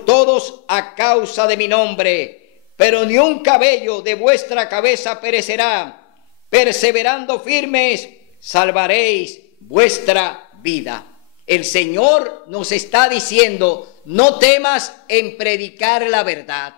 todos a causa de mi nombre. Pero ni un cabello de vuestra cabeza perecerá. Perseverando firmes, salvaréis vuestra vida. El Señor nos está diciendo: no temas en predicar la verdad.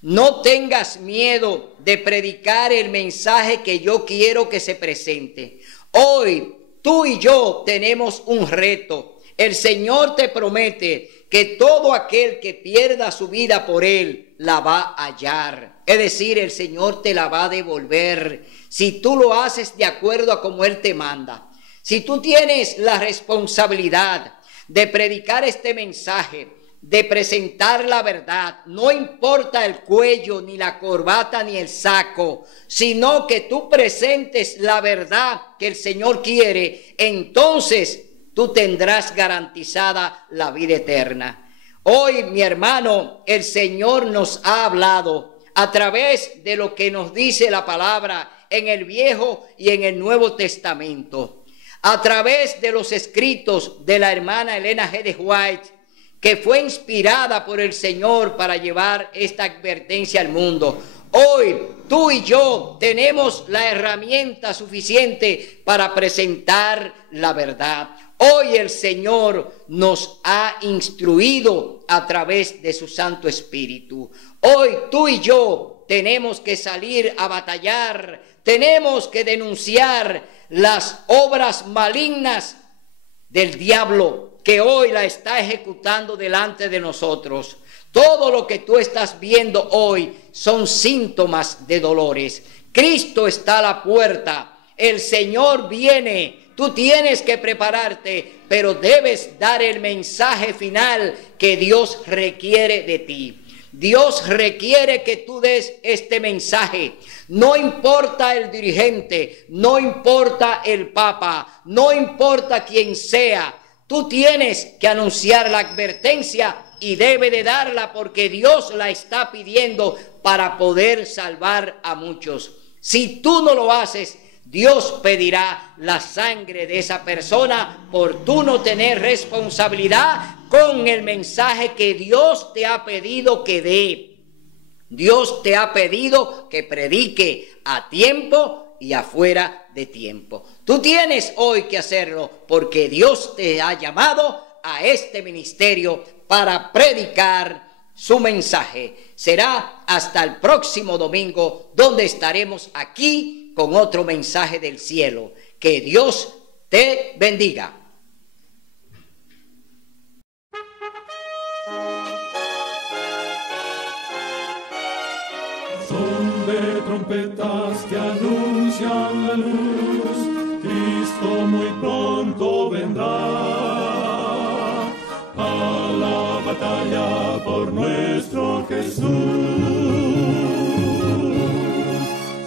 No tengas miedo de predicar el mensaje que yo quiero que se presente. Hoy tú y yo tenemos un reto. El Señor te promete que todo aquel que pierda su vida por Él la va a hallar. Es decir, el Señor te la va a devolver si tú lo haces de acuerdo a como Él te manda. Si tú tienes la responsabilidad de predicar este mensaje, de presentar la verdad, no importa el cuello, ni la corbata, ni el saco, sino que tú presentes la verdad que el Señor quiere, entonces tú tendrás garantizada la vida eterna. Hoy, mi hermano, el Señor nos ha hablado a través de lo que nos dice la palabra en el Viejo y en el Nuevo Testamento, a través de los escritos de la hermana Elena G. de White, que fue inspirada por el Señor para llevar esta advertencia al mundo. Hoy tú y yo tenemos la herramienta suficiente para presentar la verdad. Hoy el Señor nos ha instruido a través de su Santo Espíritu. Hoy tú y yo tenemos que salir a batallar, tenemos que denunciar las obras malignas del diablo que hoy la está ejecutando delante de nosotros. Todo lo que tú estás viendo hoy son síntomas de dolores. Cristo está a la puerta, el Señor viene. Tú tienes que prepararte, pero debes dar el mensaje final que Dios requiere de ti. Dios requiere que tú des este mensaje. No importa el dirigente, no importa el papa, no importa quién sea. Tú tienes que anunciar la advertencia y debe de darla porque Dios la está pidiendo para poder salvar a muchos. Si tú no lo haces, Dios pedirá la sangre de esa persona por tú no tener responsabilidad con el mensaje que Dios te ha pedido que dé. Dios te ha pedido que predique a tiempo y afuera de tiempo. Tú tienes hoy que hacerlo porque Dios te ha llamado a este ministerio para predicar su mensaje. Será hasta el próximo domingo donde estaremos aquí con otro mensaje del cielo. Que Dios te bendiga. Son de trompetas que anuncian la luz, Cristo muy pronto vendrá a la batalla por nuestro Jesús.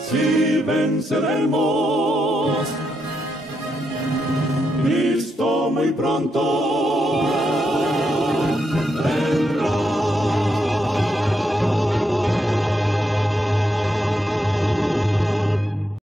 Si venceremos, Cristo muy pronto vendrá.